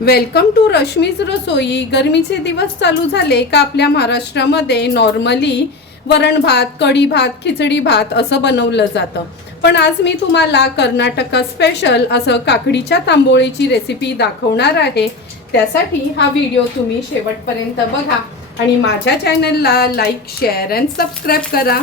Welcome to Rashmi's रसोई। गरमीचे दिवस चालू झाले का आपल्या महाराष्ट्रामध्ये नॉर्मली वरण भात, कढी भात, खिचडी भात असं बनवलं जातं। पण आज मी तुम्हाला कर्नाटक स्पेशल असं काकडीच्या तांबोळीची रेसिपी दाखवणार आहे। त्यासाठी हा व्हिडिओ तुम्ही शेवटपर्यंत बघा आणि माझ्या चॅनलला लाईक, शेअर अँड सबस्क्राईब करा।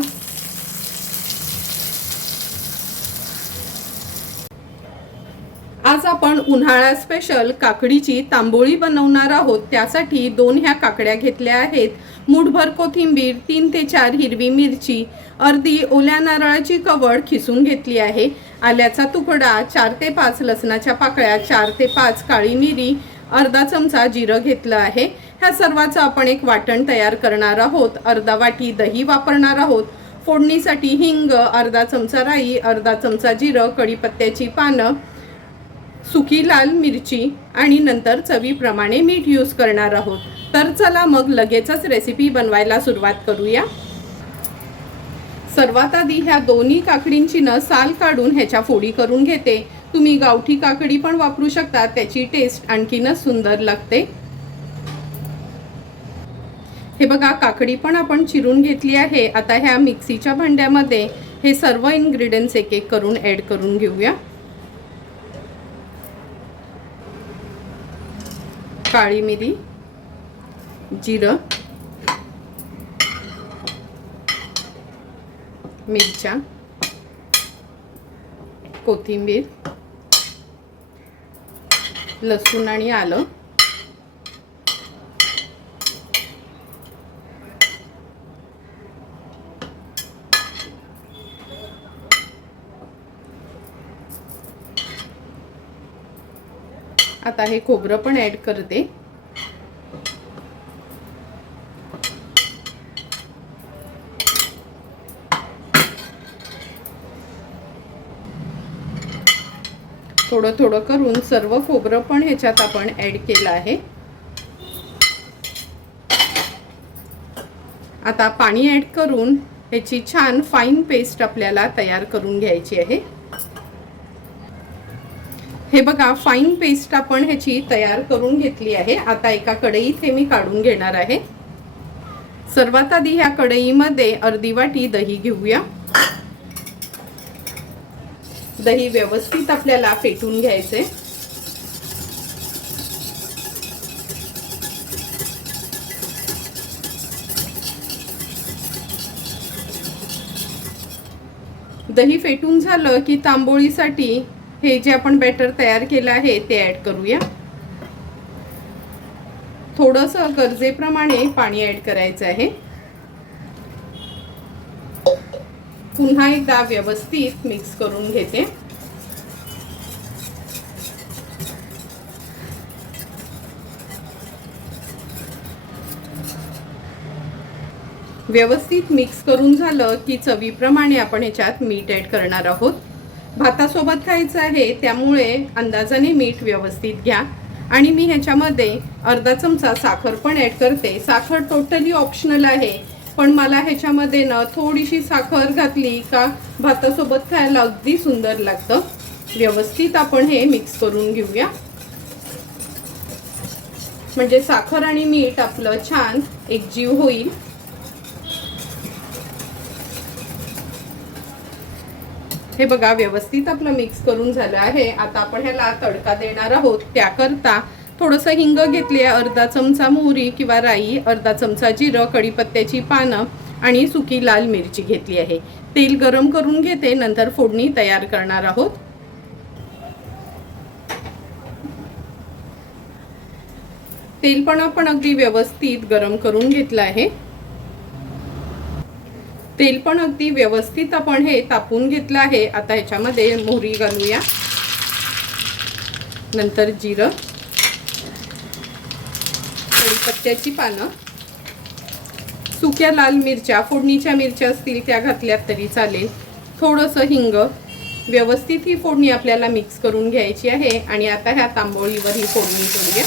आज आपण उन्हाळा स्पेशल काकडीची तांबोळी बनवणार आहोत। त्यासाठी 2 ह्या काकड्या घेतल्या आहेत, मूठभर कोथिंबीर, 3 ते 4 हिरवी मिरची, अर्धी ओल्या नारळाची कवड खिसून घेतली आहे, आल्याचा तुकडा, 4 ते 5 लसणाच्या पाकळ्या, 4 ते 5 काळी मिरी, अर्धा चमचा जिरं घेतलं आहे। ह्या सर्वाचं आपण एक वाटण तयार करणार आहोत। अर्धा वाटी दही वापरणार आहोत। फोडणीसाठी हिंग, अर्धा चमचा राई, अर्धा चमचा जिरं, कढीपत्त्याची पानं, सुकी लाल मिरची आणि नंतर चवीप्रमाणे मीठ यूज करणार आहोत। तर चला मग लगेचच रेसिपी बनवायला सुरुवात करूया। सर्वात आधी ह्या दोन्ही काकडींची साल काढून ह्याच्या फोडी करून घेते। तुम्ही गावठी काकडी पण वापरू शकता, त्याची टेस्ट आणखीनच सुंदर लागते। हे बघा, काकडी पण आपण चिरून घेतली आहे। आता ह्या मिक्सीच्या भांड्यामध्ये हे सर्व इन्ग्रेडियंट्स एक एक करून ॲड करून घेऊया। काळी मिरी, जिरं, मिरच्या, कोथिंबीर, लसूण आणि आलं, आता हे खोबरं पण ॲड करते। थोडं थोडं करून सर्व खोबरं पण ह्याच्यात आपण ॲड केलं आहे। आता पाणी ॲड करून ह्याची छान फाईन पेस्ट आपल्याला तयार करून घ्यायची आहे। हे बघा, फाईन पेस्ट आपण ह्याची तयार करून घेतली आहे। आता एका कढईत हे मी काढून घेणार आहे। सर्वात आधी ह्या कढईमध्ये अर्धी वाटी दही घेऊया। दही व्यवस्थित आपल्याला फेटून घ्यायचे। दही फेटून झालं की तांबोळीसाठी हे जे आपण बॅटर तयार केलं आहे ते ॲड करूया। थोडंसं गरजेप्रमाणे पाणी ॲड करायचं आहे। पुन्हा एकदा व्यवस्थित मिक्स करून घेते। व्यवस्थित मिक्स करून झालं की चवीप्रमाणे आपण ह्याच्यात मीठ ॲड करणार आहोत। भातासोबत खायचं आहे त्यामुळे अंदाजाने मीठ व्यवस्थित घ्या। आणि मी ह्याच्यामध्ये अर्धा चमचा साखर पण ॲड करते। साखर टोटली ऑप्शनल आहे, पण मला ह्याच्यामध्ये थोडीशी साखर घातली का भातासोबत खायला अगदी सुंदर लागतं। व्यवस्थित आपण हे मिक्स करून घेऊया, म्हणजे साखर आणि मीठ आपलं छान एकजीव होईल। हे बघा, व्यवस्थित आपलं मिक्स करून झालं आहे। आता आपण ह्याला तडका देणार आहोत। त्याकरता थोडंसं हिंग घेतली आहे, अर्धा चमचा मोहरी किंवा राई, अर्धा चमचा जिरं, कढीपत्त्याची पानं आणि सुकी लाल मिरची घेतली आहे। तेल गरम करून घेते, नंतर फोडणी तयार करणार आहोत। तेल पण आपण अगदी व्यवस्थित गरम करून घेतलं आहे। तेल पण अगदी व्यवस्थित आपण हे तापून घेतलं आहे। आता ह्याच्यामध्ये मोहरी घालूया, नंतर जिरं, कढीपत्त्याची पानं, सुक्या लाल मिरच्या, फोडणीच्या मिरच्या असतील त्या घातल्यात तरी चालेल, थोडंसं हिंग। व्यवस्थित ही फोडणी आपल्याला मिक्स करून घ्यायची आहे। आणि आता ह्या तांबोळीवर ही फोडणी करूया।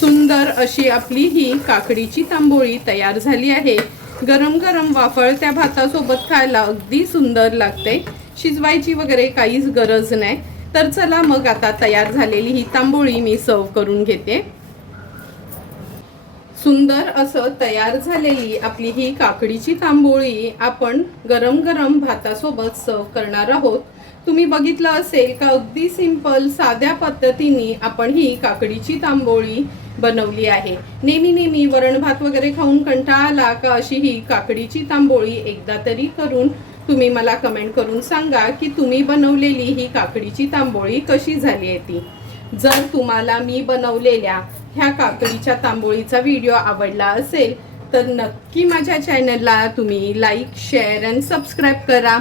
सुंदर अशी आपली ही काकडीची तांबोळी तयार झाली आहे। गरम गरम वाफळत्या भातासोबत खायला अगदी सुंदर लागते। शिजवायची वगैरे काहीच गरज नाही। तर चला मग आता तयार झालेली ही तांबोळी मी सर्व करून घेते। सुंदर असं तयार झालेली आपली ही काकडीची तांबोळी आपण गरम गरम भातासोबत सर्व करणार आहोत। तुम्ही बघितलं असेल का अगदी सिंपल साध्या पद्धतीने आपण ही काकडीची तांबोळी बनवली आहे। नेहमी वरण भात वगैरे खाऊन कंटाळा आला का अशी ही काकडीची तांबोळी एकदा तरी करून तुम्ही मला कमेंट करून सांगा की तुम्ही बनवलेली ही काकडीची तांबोळी कशी झाली आहे ती। जर तुम्हाला मी बनवलेल्या ह्या काकडीच्या तांबोळीचा व्हिडिओ आवडला असेल तर नक्की माझ्या चॅनलला तुम्ही लाईक, शेअर आणि सबस्क्राईब करा।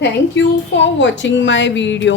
Thank you for watching my video.